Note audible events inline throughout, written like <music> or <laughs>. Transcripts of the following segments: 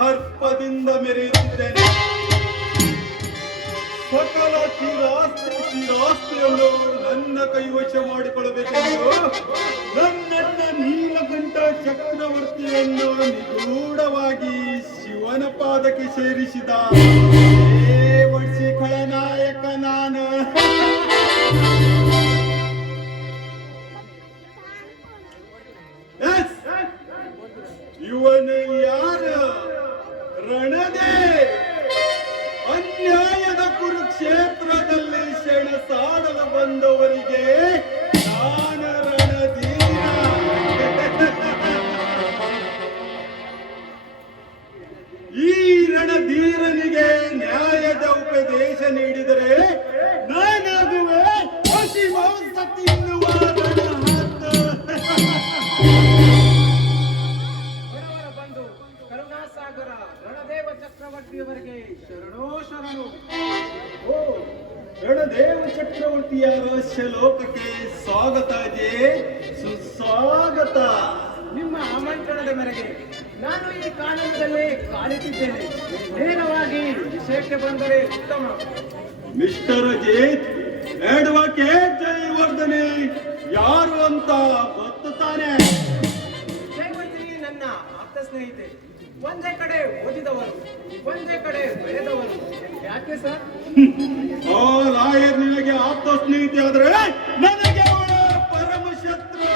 ದರ್ಪದಿಂದ ಮೆರೆಯುತ್ತಿದ್ದೇನೆ. ಸಕಲ ಚಿರಾಸ್ತಿ ಚಿರಾಸ್ತಿಯನ್ನು ನನ್ನ ಕೈವಶ ಮಾಡಿಕೊಳ್ಳಬೇಕೆಂದು ನನ್ನನ್ನ ನೀಲಕಂಠ ಚಕ್ರವರ್ತಿಯನ್ನು ನಿಗೂಢವಾಗಿ ಶಿವನ ಪಾದಕ್ಕೆ ಸೇರಿಸಿದ. ಖಳನಾಯಕ ನಾನು. ವಿಷಯಕ್ಕೆ ಬಂದರೆ ಉತ್ತಮ. ಮಿಸ್ಟರ್ ಅಜಿತ್ ಅಡ್ವೊಕೇಟ್ ಜಯವರ್ಧನೆ ಯಾರು ಅಂತ ಗೊತ್ತು ತಾನೆ ನನ್ನ ಆಪ್ತ ಸ್ನೇಹಿತೆ. ಒಂದೇ ಕಡೆ ಓದಿದವರು ಒಂದೇ ಕಡೆ ಬೆಳೆದವರು. ಯಾಕೆ ಸರ್? <laughs> ಓ ಲಾಯರ್ ನಿನಗೆ ಆಪ್ತ ಸ್ನೇಹಿತೆ ಆದ್ರೆ ನನಗೆ ಅವಳ ಪರಮ ಶತ್ರು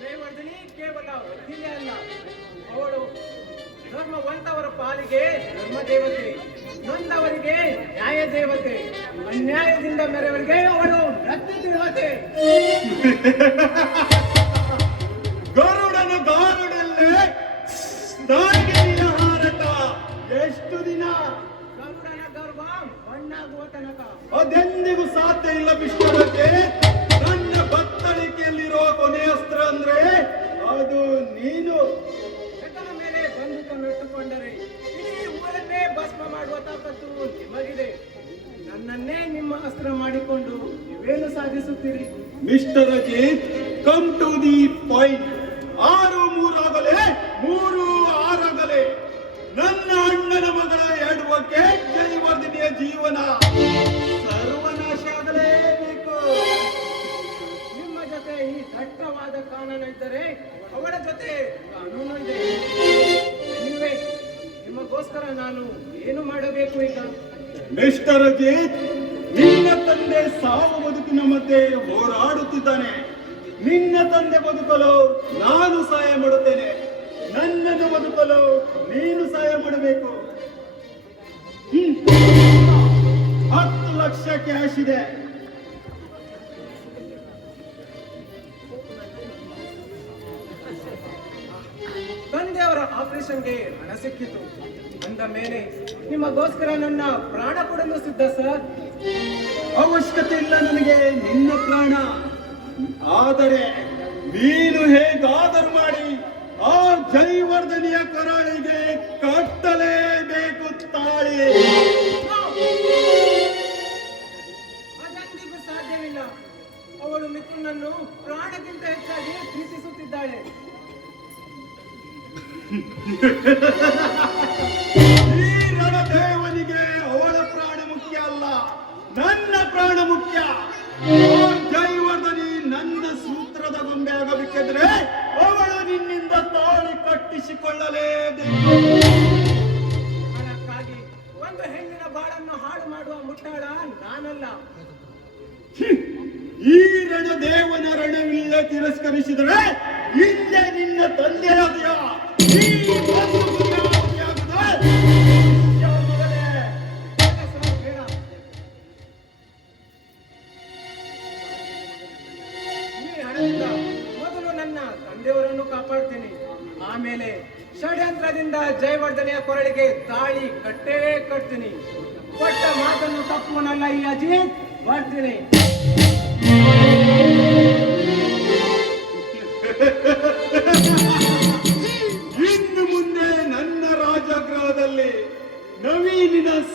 ಜಯವರ್ಧನಿ ಕೇವಲ ಅಲ್ಲ ಅವಳು ಧರ್ಮವಂತವರ ಪಾಲಿಗೆ ಧರ್ಮ ದೇವತೆ ನೊಂದವರಿಗೆ ನ್ಯಾಯ ದೇವತೆ ಅನ್ಯಾಯದಿಂದ ಮೆರವರಿಗೆ ಅವಳು ರಕ್ತ ದೇವತೆ ಗರುಡನ ಗಾರುಡಲ್ಲೇ ಹಾರಟ ಎಷ್ಟು ದಿನ? ಗರುಡನ ಗರ್ಭ ಮಣ್ಣಾಗುವ ತನಕ. ಅದೆಂದಿಗೂ ಸಾಧ್ಯ ಇಲ್ಲ ವಿಶ್ವಕ್ಕೆ ನನ್ನ ಬತ್ತಳಿಕೆಯಲ್ಲಿರುವ ಕೊನೆಯ ಅಸ್ತ್ರ ಅಂದ್ರೆ ಅದು ನೀನು. ಇಟ್ಟುಕೊಂಡರೆ ಇಡೀ ಊರನ್ನೇ ಭಸ್ಮ ಮಾಡುವ ತಾಕತ್ತು ನಿಮಗಿದೆ. ನನ್ನನ್ನೇ ನಿಮ್ಮ ಅಸ್ತ್ರ ಮಾಡಿಕೊಂಡು ನೀವೇನು ಸಾಧಿಸುತ್ತೀರಿ? Mister Ajith come to the point ಆರು ಮೂರಾಗಲೇ ಮೂರು ಆರಾಗಲೇ. ನನ್ನ ಅಣ್ಣನ ಮಗಳ ಅಡ್ವೊಕೇಟ್ ಜಯವರ್ಧನೆಯ ಜೀವನ. ಸರ್ವನಾಶ ಆಗಲೇಬೇಕು ನಿಮ್ಮ ಜೊತೆ ಈ ದಟ್ಟವಾದ ಕಾನೂನು ಇದ್ದರೆ ಅವಳ ಜೊತೆ ಕಾನೂನು ಇದೆ. ನಿಮಗೋಸ್ಕರ ನಾನು ಏನು ಮಾಡಬೇಕು ಈಗ? ಮಿಸ್ಟರ್ ಅಜಿತ್ ನಿನ್ನ ತಂದೆ ಸಾವು ಬದುಕಿನ ಮಧ್ಯೆ ಹೋರಾಡುತ್ತಿದ್ದಾನೆ. ನಿನ್ನ ತಂದೆ ಬದುಕಲು ನಾನು ಸಹಾಯ ಮಾಡುತ್ತೇನೆ. ನನ್ನನ್ನು ಬದುಕಲು ನೀನು ಸಹಾಯ ಮಾಡಬೇಕು. ಹತ್ತು ಲಕ್ಷ ಕ್ಯಾಶ್ ಇದೆ. ಆಪರೇಷನ್ಗೆ ಹಣ ಸಿಕ್ಕಿತು. ಅಂದ ಮೇಲೆ ನಿಮಗೋಸ್ಕರ ನನ್ನ ಪ್ರಾಣ ಕೊಡಲು ಸಿದ್ಧ ಸರ್? ಅವಶ್ಯಕತೆ ಇಲ್ಲ ನನಗೆ ನಿನ್ನ ಪ್ರಾಣ. ಆದರೆ ನೀನು ಹೇಗಾದರೂ ಮಾಡಿ ಆ ಜೈವರ್ಧನಿಯ ಕರಾಳಿಗೆ ಕಟ್ಟಲೇಬೇಕು ತಾಳಿ. ಅದಂದಿಗೂ ಸಾಧ್ಯವಿಲ್ಲ. ಅವಳು ಮಿತ್ರನನ್ನು ಪ್ರಾಣಕ್ಕಿಂತ ಹೆಚ್ಚಾಗಿ ಪ್ರೀತಿಸುತ್ತಿದ್ದಾಳೆ. ಈ ರಣದೇವನಿಗೆ ಅವಳ ಪ್ರಾಣ ಮುಖ್ಯ ಅಲ್ಲ. ನನ್ನ ಪ್ರಾಣ ಮುಖ್ಯ. ಜೈವರ್ಧನಿ ನನ್ನ ಸೂತ್ರದ ಗೊಂಬೆ ಆಗಬೇಕೆಂದ್ರೆ ಅವಳು ನಿನ್ನಿಂದ ತಾಳಿ ಕಟ್ಟಿಸಿಕೊಳ್ಳಲೇಬೇಕು. ಅದಕ್ಕಾಗಿ ಒಂದು ಹೆಣ್ಣಿನ ಬಾಳನ್ನು ಹಾಳು ಮಾಡುವ ಮುಟ್ಟಾಳ ನಾನಲ್ಲ. ಈ ರಣದೇವನ ರಣವಿಲ್ಲ ತಿರಸ್ಕರಿಸಿದರೆ ಇಲ್ಲೇ ನಿನ್ನ ತಂದೆಯಾದೆಯ? ತಂದೆಯವರನ್ನು ಕಾಪಾಡ್ತೀನಿ. ಆಮೇಲೆ ಷಡ್ಯಂತ್ರದಿಂದ ಜಯವರ್ಧನೆಯ ಕೊರಳಿಗೆ ತಾಳಿ ಕಟ್ಟೇ ಕಟ್ತೀನಿ. ಕೊಟ್ಟ ಮಾತನ್ನು ತಪ್ಪುವನಲ್ಲ ಈ ಅಜಿತ್ ಬರ್ತೀನಿ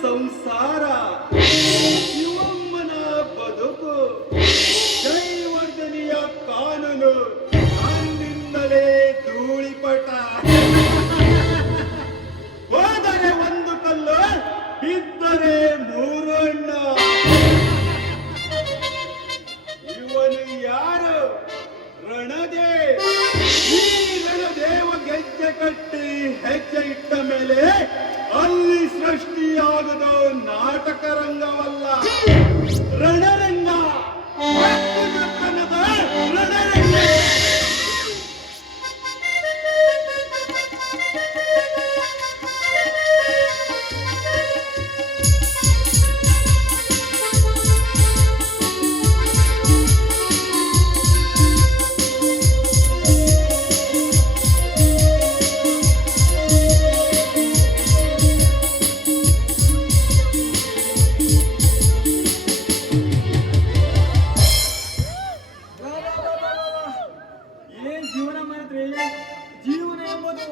ಸಂಸಾರ. ಶಿವಮ್ಮನ ಬದುಕು. ಜೈವರ್ಧನೆಯ ಕಾನೂನು ಅಂದಿಂದಲೇ ಧೂಳಿಪಟ. ಹೋದರೆ ಒಂದು ಕಲ್ಲು ಬಿದ್ದರೆ ಮೂರು Sakaranga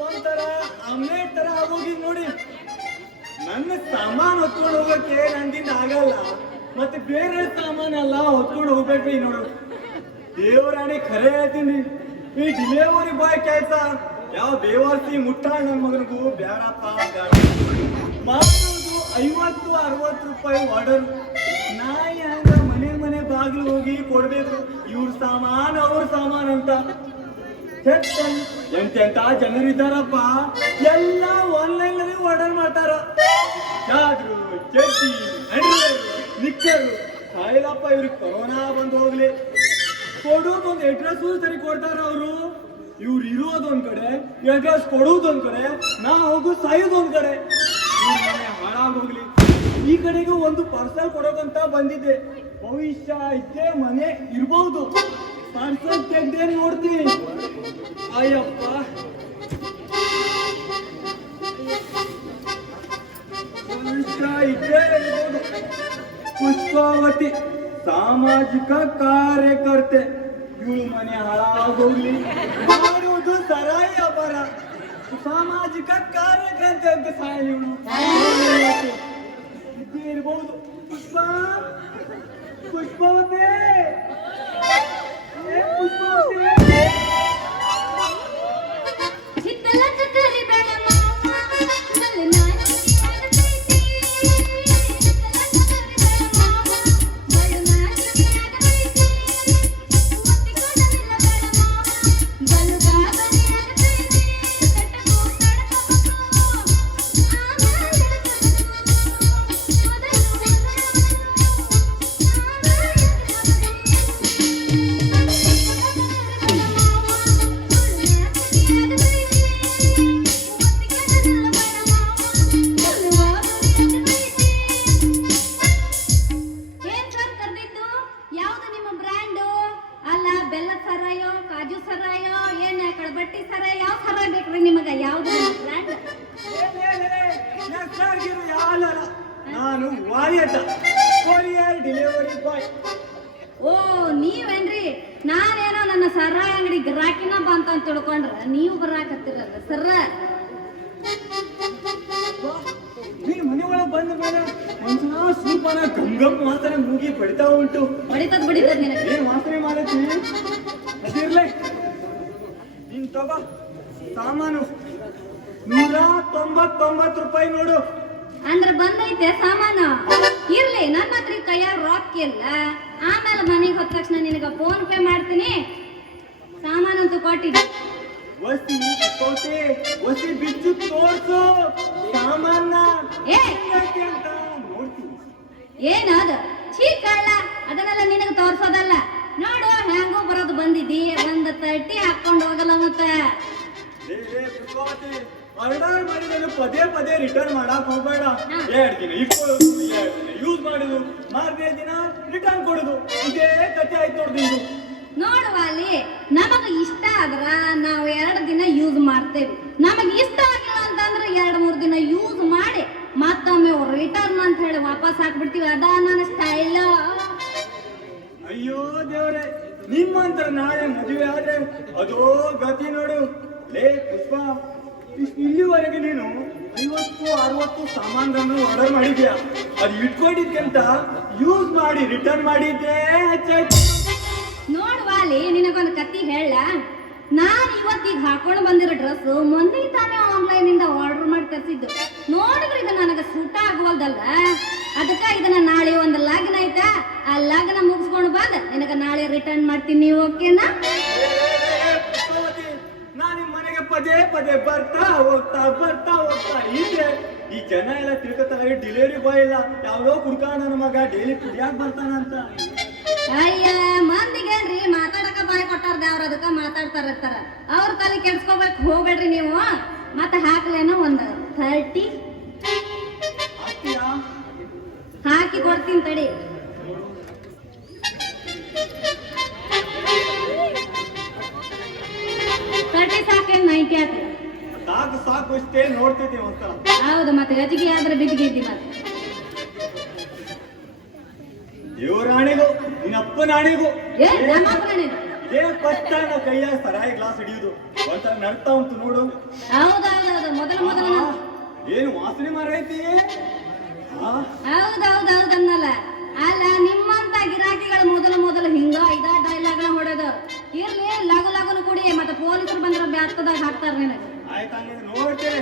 ಒಂಥರ ಆಮ್ಲೆಟ್ ತರ ಆಗೋಗಿದ್ ನೋಡಿ. ನನ್ನ ಸಾಮಾನು ಹೊತ್ಕೊಂಡು ಹೋಗಕ್ಕೆ ನಂದಿಂದ ಆಗಲ್ಲ. ಮತ್ತೆ ಬೇರೆ ಸಾಮಾನೆಲ್ಲ ಹೊತ್ಕೊಂಡು ಹೋಗ್ಬೇಕ್ರಿ ನೋಡು. ದೇವರಾಣಿ ಖರೆ ಹೇಳ್ತೀನಿ. ಈ ಡಿಲೆವರಿ ಬಾಯ್ ಕೆಲಸ. ಯಾವ ಬೇವಾಸಿ ಮುಟ್ಟಾಳ ನನ್ನ ಮಗನಿಗೂ? ಬೇಡಪ್ಪ ಬೇಡ ಮಾಡೋದು ಐವತ್ತು, ಅರವತ್ತು ರೂಪಾಯಿ ಆರ್ಡರ್ ನಾಯಿ ಹಂಗ ಮನೆ ಮನೆ ಬಾಗಿಲು ಹೋಗಿ ಕೊಡ್ಬೇಕು. ಇವ್ರ ಸಾಮಾನು ಅವ್ರ ಸಾಮಾನು ಅಂತ. ಎಂತೆಂತ ಜನರಿದ್ದಾರಪ್ಪ ಎಲ್ಲ ಆನ್ಲೈನ್ ಆರ್ಡರ್ ಮಾಡ್ತಾರ. ಚಾದ್ರು ನಿಕ್ಕರು ಇವ್ರಿಗೆ ಕೊರೋನಾ ಬಂದು ಹೋಗ್ಲಿ. ಕೊಡೋದೊಂದು ಅಡ್ರೆಸ್ ಸರಿ ಕೊಡ್ತಾರ ಅವರು. ಇವ್ರು ಇರೋದು ಒಂದ್ ಕಡೆ ಅಡ್ರೆಸ್ ಕೊಡೋದೊಂದ್ ಕಡೆ, ನಾ ಹೋಗು ಸಾಯೋದು ಒಂದ್ ಕಡೆ. ಹಾಳಾಗೋಗ್ಲಿ ಈ ಕಡೆಗೂ ಒಂದು ಪಾರ್ಸಲ್ ಕೊಡೋಕಂತ ಬಂದಿದ್ದೆ. ಭವಿಷ್ಯ ಇದ್ದೇ ಮನೆ ಇರ್ಬಹುದು ಪಾರ್ಸಲ್ ತೆಗ್ದೆ ನೋಡ್ತೀನಿ ಅಯ್ಯಪ್ಪ. ಪುಷ್ಪಾವತಿ, ಸಾಮಾಜಿಕ ಕಾರ್ಯಕರ್ತೆ. ಇವಳು ಮನೆ ಹಾಳಾಗೋಗ್ಲಿ. ಮಾಡುವುದು ಸರಾಯಿ ಅಪರ ಸಾಮಾಜಿಕ ಕಾರ್ಯಕರ್ತೆ ಅಂತ ಸಹಾಯ ಇವಳು. ಇರ್ಬೋದು. ಪುಷ್ಪ, ಪುಷ್ಪಾವತಿ. ಏ ಪುಷ್ಪಾವತಿ ನಾನು ವಾರಿಯಟ ಕೊರಿಯರ್ ಡೆಲಿವರಿ ಬಾಯ್ ಓ ನೀವೇನ್ರಿ? ನಾನೇನೋ ನನ್ನ ಸರ್ರ ಅಂಗಡಿ ಗಿರಾಕಿನ ಬಂತ ಅಂತ ತಿಳ್ಕೊಂಡ್ರ. ನೀವು ಬರಾಕತ್ತಿರಲ್ಲ ಸರ್ರ. ನೀನ್ ಮನೆ ಒಳಗೆ ಬಂದ ಮೇಲೆ ಒಂದ್ಸಲ ಸೂಪನ ವಾಸನೆ ಮೂಗಿ ಬಡಿತಾ ಉಂಟು. ಬಡಿತದ ಬಡಿತದ ನಿನಗೆ. ಏನ್ ವಾಸನೆ ಮಾಡತ್ತೀನಿ ಅದಿರ್ಲೆ. ನೀನ್ ತಗೋ ಸಾಮಾನು. ನೂರ ತೊಂಬತ್ತೊಂಬತ್ತು ರೂಪಾಯಿ ನೋಡು. ಅಂದ್ರ ಬಂದೈತೆ ಸಾಮಾನು. ಇರ್ಲಿ ನನ್ನ ಹತ್ರ ಕೈಯಾಗ ರೊಕ್ಕ ಇಲ್ಲ. ಆಮೇಲೆ ಮನೆಗೆ ಹೋದ ತಕ್ಷಣ ನಿನಗ ಫೋನ್ ಪೇ ಮಾಡ್ತೀನಿ. ಸಾಮಾನಂತೂ ಕೊಟ್ಟಿದ್ದೆ. ವಸಿ ಕೋಟೆ ವಸಿ ಬಿಚ್ಚು ತೋರ್ಸು. ಸಾಮಾನ ಏನದು ಅದನ್ನೆಲ್ಲ ನಿನಗೆ ತೋರ್ಸೋದಲ್ಲ. ನೋಡು ಹೆಂಗೋ ಬರೋದು ಬಂದಿದ್ದಿ. ಬಂದ ತಟ್ಟಿ ಹಾಕೊಂಡು ಹೋಗಲ್ಲ ಮತ್ತೆ. ಆರ್ಡರ್ ಮಾಡಿದ್ರು ಪದೇ ಪದೇ ರಿಟರ್ನ್ ಮಾಡಕ್ ಹೋಗ್ಬೇಡ. ಎರಡು ದಿನ ಯೂಸ್ ಮಾಡಿದ್ರು ಮಾರನೇ ದಿನ ರಿಟರ್ನ್ ಕೊಡುದು. ಇದೇ ಕಥೆ ಆಯ್ತು ನೋಡ್ದು ನೋಡುವ ಅಲ್ಲಿ ನಮಗೆ ಇಷ್ಟ ಆದ್ರ ನಾವು ಎರಡು ದಿನ ಯೂಸ್ ಮಾಡ್ತೇವೆ. ನಮಗೆ ಇಷ್ಟ ಆಗಿಲ್ಲ ಅಂತಂದ್ರೆ ಎರಡು ಮೂರು ದಿನ ಯೂಸ್ ಮಾಡಿ ಮತ್ತೊಮ್ಮೆ ರಿಟರ್ನ್ ಅಂತ ಹೇಳಿ ವಾಪಸ್ ಹಾಕ್ಬಿಡ್ತೀವಿ. ಅದ ನನ್ನ ಸ್ಟೈಲ್ ಅಯ್ಯೋ ದೇವ್ರೆ ನಿಮ್ಮಂತರ ನಾಳೆ ಮದುವೆ ಆದ್ರೆ ಅದೋ ಗತಿ ನೋಡು. ಲೇ ಪುಷ್ಪ ಇಲ್ಲಿವರೆಗೆ ನೀನು ಐವತ್ತು, ಅರವತ್ತು ಸಾಮಾನುಗಳನ್ನು ಆರ್ಡರ್ ಮಾಡಿದ್ಯಾ? ಅದು ಇಟ್ಕೊಂಡಿದ್ಕಂತ ಯೂಸ್ ಮಾಡಿ ರಿಟರ್ನ್ ಮಾಡಿದ್ದೆ ಹೆಚ್ಚಾಯ್ತು ನೋಡ್ವಾಲಿ ನಿನಗೊಂದು ಕತ್ತಿ ಹೇಳ. ನಾನು ಇವತ್ತೀಗ ಹಾಕೊಂಡು ಬಂದಿರೋ ಡ್ರೆಸ್ ಮೊನ್ನೆ ತಾನೇ ಆನ್ಲೈನ್ ಇಂದ ಆರ್ಡರ್ ಮಾಡಿ ತರಿಸಿದ್ದು. ನೋಡಿದ್ರೆ ಇದು ನನಗೆ ಸೂಟ ಆಗುವಲ್ದಲ್ಲ? ಅದಕ್ಕೆ ಇದನ್ನ ನಾಳೆ ಒಂದು ಲಗ್ನ ಐತಾ. ಆ ಲಗ್ನ ಮುಗಿಸ್ಕೊಂಡು ಬಂದ. ನಿನಗೆ ನಾಳೆ ರಿಟರ್ನ್ ಮಾಡ್ತೀನಿ, ಓಕೆನಾ? ಪದೇ ಪದೇ ಬರ್ತಾ ಹೋಗ್ತಾ ಬರ್ತಾ ಹೋಗ್ತಾ. ಹೀಗೆ ಈ ಜನ ಎಲ್ಲ ತಿಳ್ಕೊತಾರೆ ಡೆಲಿವರಿ ಬಾಯ್ ಇಲ್ಲ. ಯಾವ್ದೋ ಕುಡ್ಕ ನನ್ನ ಮಗ ಡೈಲಿ ಕುಡಿಯಾಕ್ ಬರ್ತಾನಂತ. ಅಯ್ಯ ಮಂದಿಗೇನ್ರಿ? ಮಾತಾಡಕ ಬಾಯ್ ಕೊಟ್ಟಾರ ಅವ್ರ ಅದಕ್ಕ ಮಾತಾಡ್ತಾರ ಇರ್ತಾರ. ಅವ್ರ ತಲೆ ಕೆಡ್ಸ್ಕೋಬೇಕು ಹೋಗ್ಬೇಡ್ರಿ ನೀವು. ಮತ್ತೆ ಹಾಕ್ಲೇನ ಒಂದು ಥರ್ಟಿ ಹಾಕಿ ಕೊಡ್ತೀನಿ ತಡಿ. ನೈಂಟಿ ಹಾಕಿ ಸಾಕು ಸಾಕು ಇಷ್ಟೇ ನೋಡ್ತಿದ್ದೀವಿ ಒಂದ್ಸಲ. ಹೌದು ಮತ್ತೆ ಗಜಿಗೆ ಆದ್ರೆ ಬಿದ್ದಿಗಿದ್ದಿ ಮತ್ತೆ. ದೇವರಾಣಿಗೂ ನಿನ್ನಪ್ಪ ನಾಣಿಗೂ. ಏ ನಮ್ಮ ಅಪ್ಪನೇನು? ಇದೇ ಫಸ್ಟ್ ಟೈಮ್ ನಾವು ಕೈಯಾಗ ಸರಾಯಿ ಗ್ಲಾಸ್ ಹಿಡಿಯುದು. ಒಂಥರ ನಡ್ತಾ ಉಂಟು ನೋಡು. ಹೌದೌದೌದು ಮೊದಲು ಮೊದಲು ಮೊದಲ ಏನು ವಾಸನೆ ಮಾರೈತಿ ಆ, ಹೌದೌದೌದು ಅನ್ನಲ್ಲ. ಅಲ್ಲ ನಿಮ್ಮಂತ ಗಿರಾಕಿಗಳು ಮೊದಲು ಮೊದಲು ಹಿಂಗ ಇದ ಡೈಲಾಗ್ನ ಹೊಡೆದು. ಇರ್ಲಿ ಲಗು ಲಗುನು ಕುಡಿ ಮತ್ತೆ ಪೊಲೀಸರು ಬಂದ್ರೆ ಬ್ಯಾಸ್ಕದಾಗ ಹಾಕ್ತಾರೆ ನಿನಗೆ. ಆಯ್ತು ಹಂಗಿದ್ರೆ ನೋಡ್ತೇನೆ.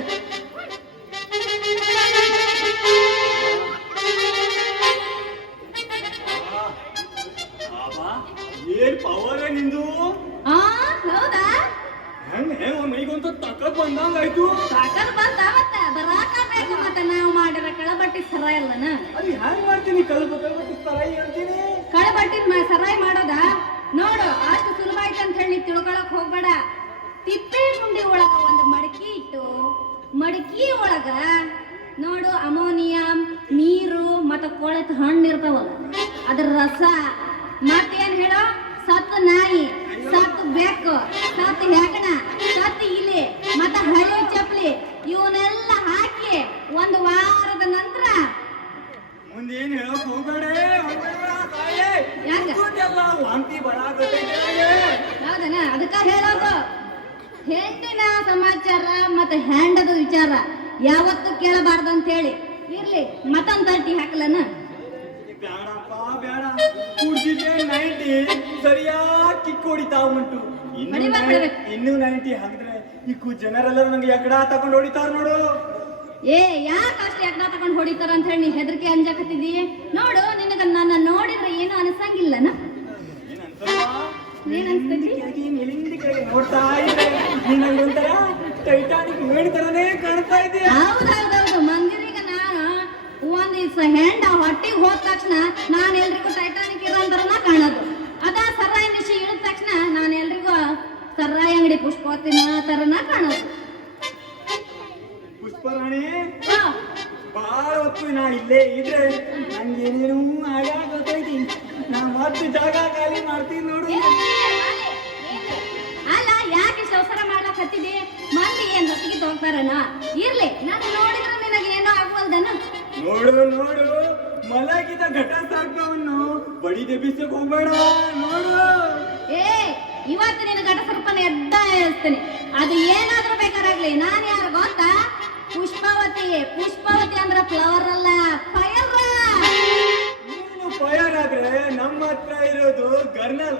ವಾರದ ನಂತರ? ಮುಂದೆ ಏನ್ ಹೇಳಕ್ ಹೋಗ್ಬೇಡ ವಾಂತಿ ಹೌದನ ಅದಕ್ಕ ಹೇಳೋದು. ಹೆಣ್ಣಿನ ಸಮಾಚಾರ ಮತ್ತೆ ಹ್ಯಾಂಡದ ವಿಚಾರ. ಯಾವತ್ತು ಕೇಳಬಾರ್ದು ಅಂತ ಹೇಳಿ. ಇರ್ಲಿ ಮತ್ತೊಂದ್ ತರ್ಟಿ ಹಾಕಲನ? ಬೇಡಪ್ಪ ಬೇಡ ಕುಡ್ದಿದ್ದೆ ನೈಂಟಿ ಸರಿಯಾಗಿ ಕಿಕ್ ಹೊಡಿತಾ ಉಂಟು. ಇನ್ನೂ. ನೈಂಟಿ ಹಾಕಿದ್ರೆ ಈ ಜನರೆಲ್ಲ ನಂಗೆ ಎಕಡ ತಗೊಂಡು ಹೊಡಿತಾರ ನೋಡು. ಏ ಯಾಕೆ ಅಷ್ಟು ಎಕ್ಡ ತಗೊಂಡು ಹೊಡಿತಾರ ಅಂತ ಹೇಳಿ ನೀ ಹೆದರಿಕೆ ಅಂಜಕತ್ತಿದಿ? ನೋಡು, ನಿನಗ ನನ್ನ ನೋಡಿದ್ರೆ ಏನು ಅನಿಸಂಗಿಲ್ಲ ಏನ್ ಅನ್ಸ್ತೈತಿ? ನೋಡ್ತಾ ಇದ್ರೆ ಟೈಟಾನಿಕ್ ಹೆಂಡ ಹೊಟ್ಟಿಗೆ ಹೋದ ತಕ್ಷಣ ನಾನು ಎಲ್ರಿಗೂ ಟೈಟಾನಿಕ್ ಇರೋಂಥರನ ಕಾಣೋದು. ಅದ ಸರ್ರಾಯಿ ನಿಶಿ ಇಳಿದ ತಕ್ಷಣ ನಾನು ಎಲ್ರಿಗೂ ಸರ್ರಾಯಿ ಅಂಗಡಿ ಪುಷ್ಪೋತ್ತಿನ ತರನ ಕಾಣೋದು. ಬಾಳ ಹೊತ್ತು ನಾ ಇಲ್ಲೇ ಇದ್ರೆ ನಂಗೆ ಏನೇನು ಆಗ ಗೊತ್ತೈತಿ. ನಾ ಮತ್ತೆ ಜಾಗ ಖಾಲಿ ಮಾಡ್ತೀನಿ ನೋಡು. ಅಲ್ಲ ಯಾಕೆ ಸಂಸಾರ ಮಾಡ್ಲಕ್ ಹತ್ತಿದಿ? ಮಂದಿ ಏನ್ ರೊಟ್ಟಿಗೆ ತಗೋತಾರನ ಇರ್ಲಿ ನಾನು ನೋಡಿದ್ರೆ ನಿನಗೆ ಏನೋ ಆಗುವಲ್ದನ? ನೋಡು ನೋಡು. ಮಲಗಿದ ಘಟ ಸರ್ಪವನ್ನು ಬಡಿದೆ ಬಿಸಕ್ ಹೋಗ್ಬೇಡ ನೋಡು. ಏ ಇವತ್ತು ನಿನ್ನ ಘಟ ಸರ್ಪನ ಎದ್ದ ಹೇಳ್ತೇನೆ ಅದು ಏನಾದ್ರೂ ಬೇಕಾರಾಗ್ಲಿ ನಾನು ಯಾರು ಗೊತ್ತಾ? ಪುಷ್ಪಾವತಿ ಪುಷ್ಪಾವತಿ ಅಂದ್ರ ಫ್ಲವರ್ ಅಲ್ಲ ಫೈರ್ ನೀನು ಫೈರ್ ಆದ್ರೆ ನಮ್ಮ ಹತ್ರ ಇರೋದು ಗರ್ನಲ್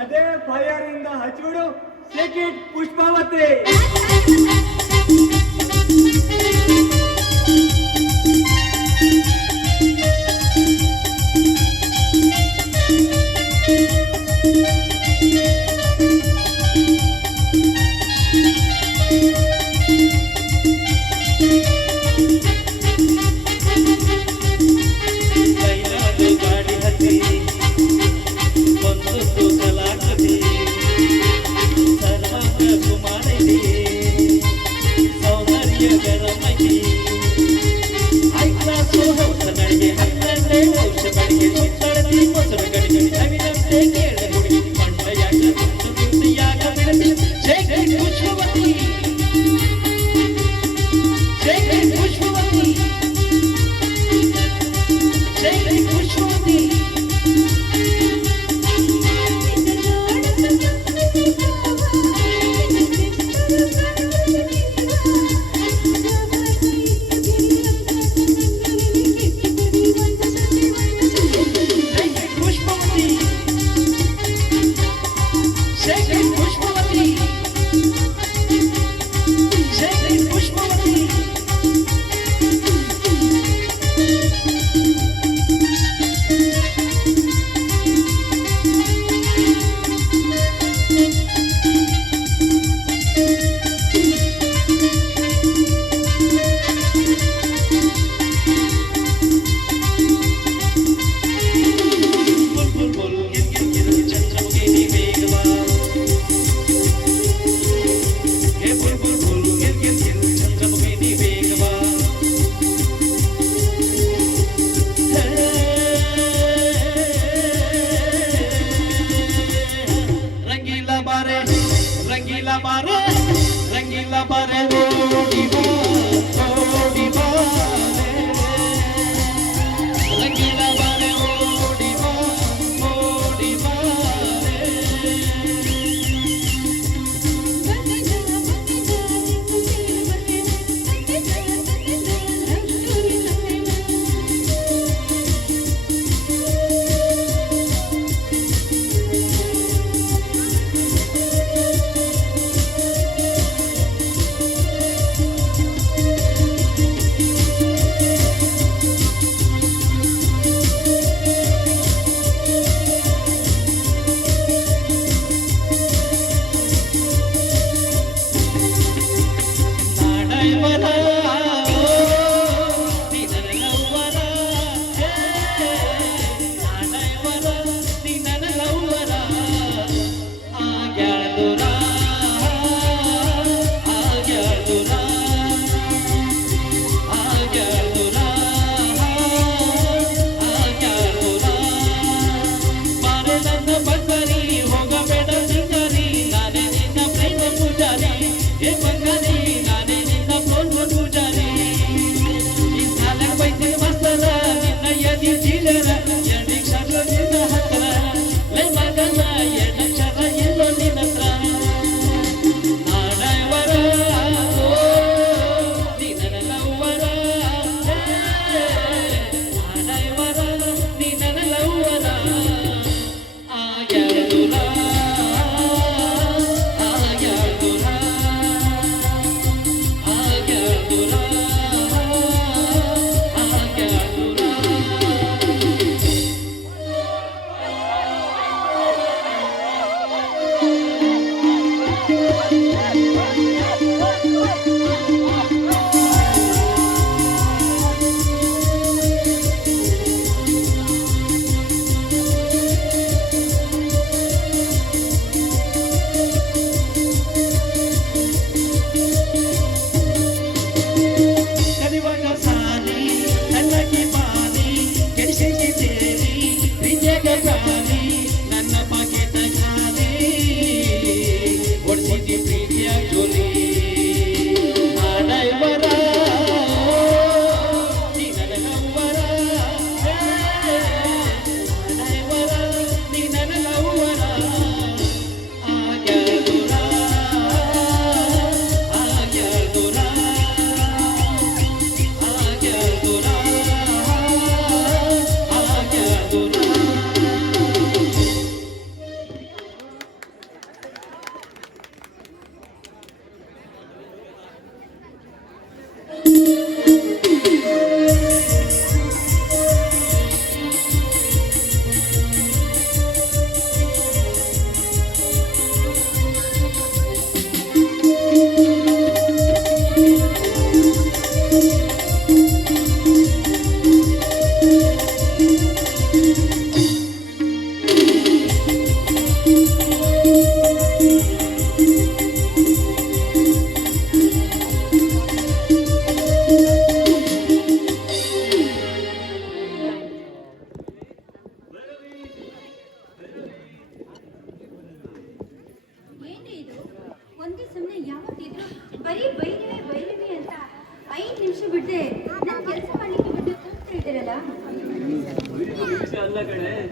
ಅದೇ ಫೈರ್ ಇಂದ ಹಚ್ಬಿಡು ಸೆಕೆಂಡ್ ಪುಷ್ಪಾವತಿ.